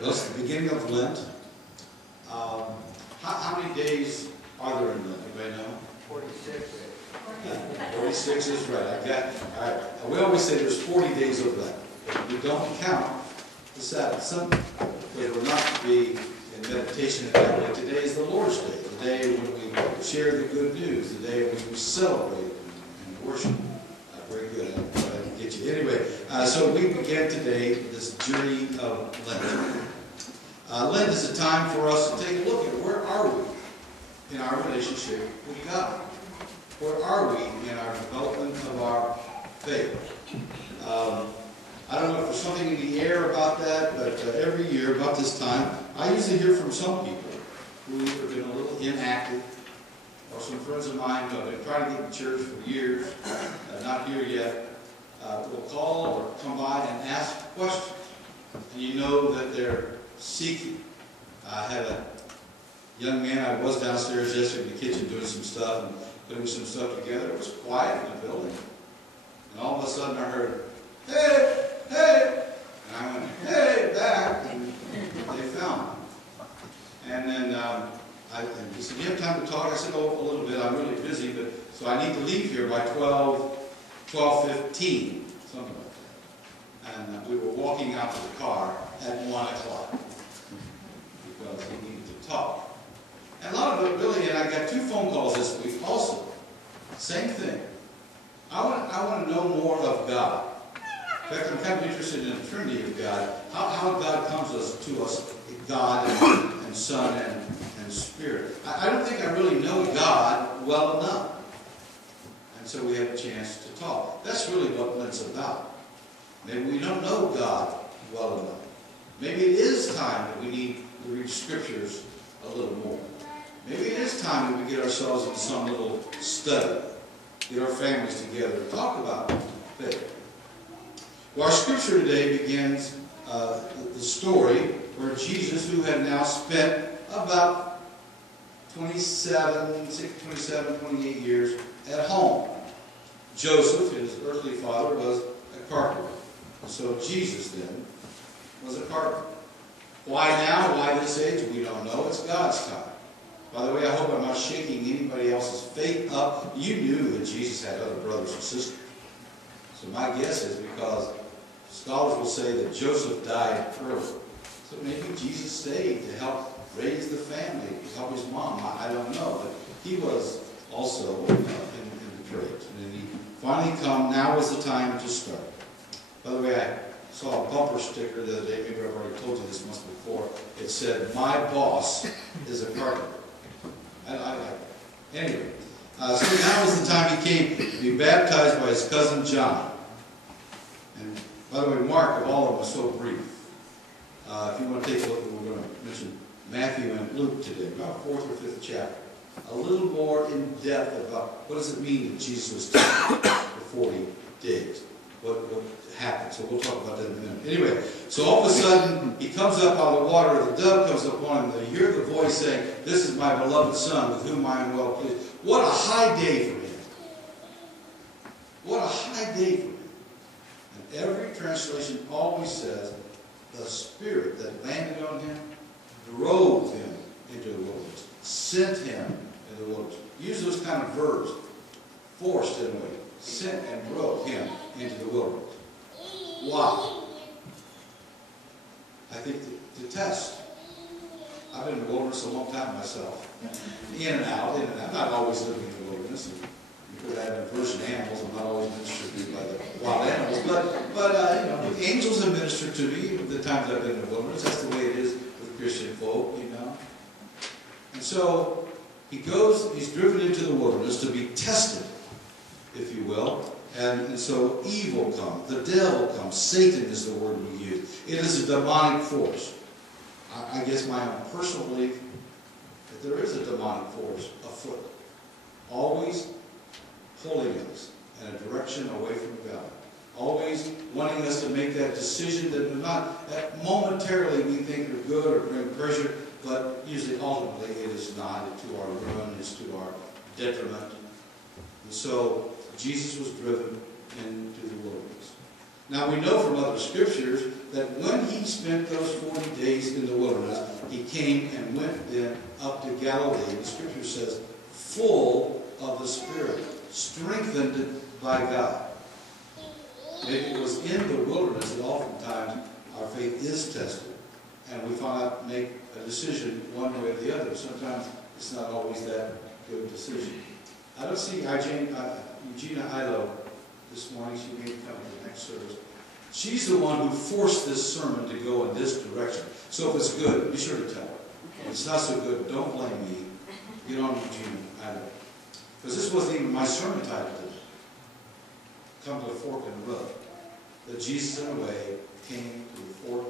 Well, it's the beginning of Lent. How many days are there in Lent? Anybody know? 46. 46 is right. All right. We always say there's 40 days of Lent. We don't count the Sabbath. Some it will not be in meditation in that way. Today is the Lord's Day, the day when we share the good news, the day when we celebrate and worship. Very good. I can get you. Anyway, so we begin today this journey of Lent. Lent is a time for us to take a look at where are we in our relationship with God. Where are we in our development of our faith? I don't know if there's something in the air about that, but every year about this time, I usually hear from some people who have been a little inactive, or some friends of mine who have been trying to get to church for years, not here yet, will call or come by and ask questions. And you know that they're seeking. I had a young man, I was downstairs yesterday in the kitchen doing some stuff and putting some stuff together. It was quiet in the building. And all of a sudden I heard, "Hey, hey!" And I went, "Hey, back!" And they found me. And then he said, "Do you have time to talk?" I said, "Oh, a little bit. I'm really busy, but so I need to leave here by 12:15, something like that." And we were walking out to the car at 1 o'clock because he needed to talk. And a lot of it really, and I got 2 phone calls this week also. Same thing. I want to know more of God. In fact, I'm kind of interested in the Trinity of God. How God comes to us, God and Son and Spirit. I don't think I really know God well enough. And so we have a chance to talk. That's really what Lent's about. Maybe we don't know God well enough. Maybe it is time that we need to read Scriptures a little more. Maybe it is time that we get ourselves into some little study, get our families together and talk about faith. Well, our Scripture today begins the story where Jesus, who had now spent about 28 years at home. Joseph, his earthly father, was a carpenter. So Jesus then was a carpenter. Why now? Why this age? We don't know. It's God's time. By the way, I hope I'm not shaking anybody else's faith up. You knew that Jesus had other brothers and sisters. So my guess is because scholars will say that Joseph died early. So maybe Jesus stayed to help raise the family, to help his mom. I don't know. But he was also in the church. And he finally come. Now is the time to start. By the way, I saw a bumper sticker the other day. Maybe I've already told you this once before. It said, "My boss is a carpenter." I like it. Anyway, so now is the time he came to be baptized by his cousin John. And by the way, Mark, of all of them, was so brief. If you want to take a look, we're going to mention Matthew and Luke today, about 4th or 5th chapter. A little more in depth about what does it mean that Jesus was teaching for 40 days. What happened. So we'll talk about that in a minute. Anyway, so all of a sudden, he comes up out of the water, the dove comes up on him, you hear the voice saying, "This is my beloved Son, with whom I am well pleased." What a high day for him. What a high day for him. And every translation always says, the Spirit that landed on him drove him into the wilderness, sent him into the wilderness. Use those kind of verbs. Forced in a way. Sent and drove him into the wilderness. Why? I think to test. I've been in the wilderness a long time myself. In and out. I'm not always living in the wilderness. Because I have aversion to animals, I'm not always ministered to by the wild animals. But you know, angels have ministered to me the times I've been in the wilderness. That's the way it is with Christian folk, you know. And so he goes, he's driven into the wilderness to be tested, if you will. And so evil comes, the devil comes, Satan is the word we use. It is a demonic force. I guess my own personal belief that there is a demonic force afoot, always pulling us in a direction away from God, always wanting us to make that decision that momentarily we think are good or bring pleasure, but usually ultimately it is not. It's to our ruin, it's to our detriment. And so Jesus was driven into the wilderness. Now we know from other scriptures that when he spent those 40 days in the wilderness, he came and went then up to Galilee. The scripture says, full of the Spirit, strengthened by God. And it was in the wilderness that oftentimes our faith is tested. And we make a decision one way or the other. Sometimes it's not always that good decision. I don't see Eugenia Ilo this morning. She may come to the next service. She's the one who forced this sermon to go in this direction. So if it's good, be sure to tell her. If it's not so good, don't blame me. Get on Eugenia Ilo. Because this wasn't even my sermon title today. Come to a fork in the road. That Jesus, in a way, came to the fork